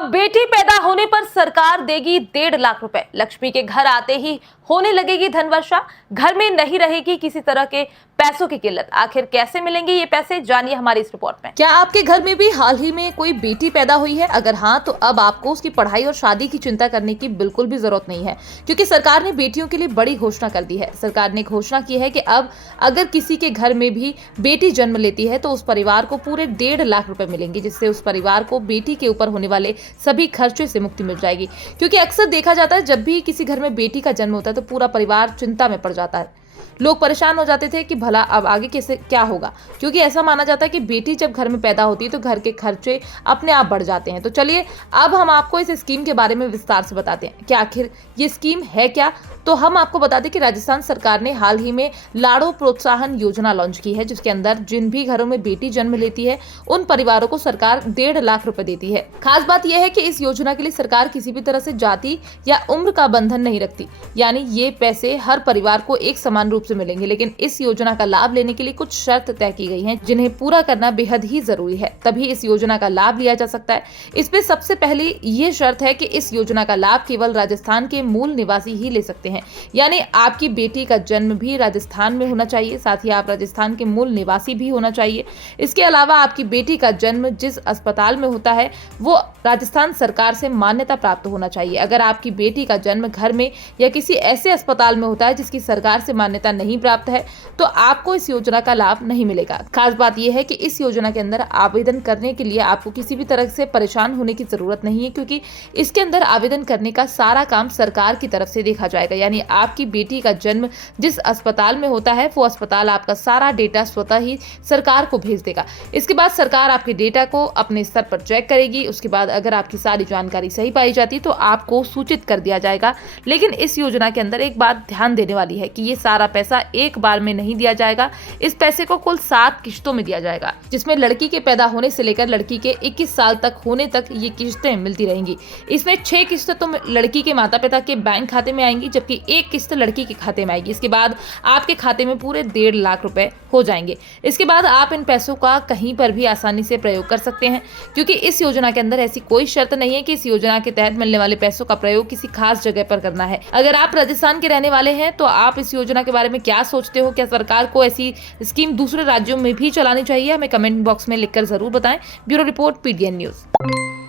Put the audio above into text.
अब बेटी पैदा होने पर सरकार देगी 1.5 लाख रुपए। लक्ष्मी के घर आते ही होने लगेगी धनवर्षा। घर में नहीं रहेगी किसी तरह के पैसों की किल्लत। आखिर कैसे मिलेंगे ये पैसे, जानिए हमारी इस रिपोर्ट में। क्या आपके घर में भी हाल ही में कोई बेटी पैदा हुई है? अगर हाँ, तो अब आपको उसकी पढ़ाई और शादी की चिंता करने की बिल्कुल भी जरूरत नहीं है, क्योंकि सरकार ने बेटियों के लिए बड़ी घोषणा कर दी है। सरकार ने घोषणा की है कि अब अगर किसी के घर में भी बेटी जन्म लेती है तो उस परिवार को पूरे 1.5 लाख रुपए मिलेंगे, जिससे उस परिवार को बेटी के ऊपर होने वाले सभी खर्चे से मुक्ति मिल जाएगी। क्योंकि अक्सर देखा जाता है, जब भी किसी घर में बेटी का जन्म होता है तो पूरा परिवार चिंता में पड़ जाता है। लोग परेशान हो जाते थे कि भला अब आगे कैसे क्या होगा, क्योंकि ऐसा माना जाता है कि बेटी जब घर में पैदा होती है तो घर के खर्चे अपने आप बढ़ जाते हैं। तो चलिए अब हम आपको इस स्कीम के बारे में विस्तार से बताते हैं कि आखिर ये स्कीम है क्या। तो हम आपको बता दें कि राजस्थान सरकार ने हाल ही में लाड़ो प्रोत्साहन योजना लॉन्च की है, जिसके अंदर जिन भी घरों में बेटी जन्म लेती है उन परिवारों को सरकार 1.5 लाख रुपए देती है। खास बात यह है कि इस योजना के लिए सरकार किसी भी तरह से जाति या उम्र का बंधन नहीं रखती, यानी ये पैसे हर परिवार को एक समान रूप से मिलेंगे। लेकिन इस योजना का लाभ लेने के लिए कुछ शर्त तय की गई हैं, जिन्हें पूरा करना बेहद ही जरूरी है, तभी इस योजना का लाभ लिया जा सकता है। इसमें सबसे पहली ये शर्त है कि इस योजना का लाभ केवल राजस्थान के मूल निवासी ही ले सकते हैं, यानी आपकी बेटी का जन्म भी राजस्थान में होना चाहिए, साथ ही आप राजस्थान के मूल निवासी भी होना चाहिए। इसके अलावा आपकी बेटी का जन्म जिस अस्पताल में होता है वो राजस्थान सरकार से मान्यता प्राप्त होना चाहिए। अगर आपकी बेटी का जन्म घर में या किसी ऐसे अस्पताल में होता है जिसकी सरकार से मान्यता नहीं प्राप्त है तो आपको इस योजना का लाभ नहीं मिलेगा। खास बात यह है कि इस योजना के अंदर आवेदन करने के लिए आपको किसी भी तरह से परेशान होने की जरूरत नहीं है, क्योंकि इसके अंदर आवेदन करने का सारा काम सरकार की तरफ से देखा जाएगा। यानी आपकी बेटी का जन्म जिस अस्पताल में होता है वो अस्पताल आपका सारा डेटा स्वतः ही सरकार को भेज देगा। इसके बाद सरकार आपके डेटा को अपने स्तर पर चेक करेगी। उसके बाद अगर आपकी सारी जानकारी सही पाई जाती है तो आपको सूचित कर दिया जाएगा। लेकिन इस योजना के अंदर एक बात ध्यान देने वाली है कि ये सारा पैसा एक बार में नहीं दिया जाएगा। इस पैसे को कुल 7 किश्तों में दिया जाएगा, जिसमें लड़की के पैदा होने से लेकर लड़की के 21 साल तक होने तक ये किस्तें मिलती रहेंगी। इसमें 6 किस्तें तो लड़की के माता पिता के बैंक खाते में आएंगी, जबकि 1 किस्त लड़की के खाते में आएगी। इसके बाद आपके खाते में पूरे 1.5 लाख रुपए हो जाएंगे। इसके बाद आप इन पैसों का कहीं पर भी आसानी से प्रयोग कर सकते हैं, क्योंकि इस योजना के अंदर ऐसी कोई शर्त नहीं है कि इस योजना के तहत मिलने वाले पैसों का प्रयोग किसी खास जगह पर करना है। अगर आप राजस्थान के रहने वाले हैं तो आप इस योजना के बारे में क्या सोचते हो? क्या सरकार को ऐसी स्कीम दूसरे राज्यों में भी चलानी चाहिए? हमें कमेंट बॉक्स में लिखकर जरूर बताएं। Bureau report, PTN news.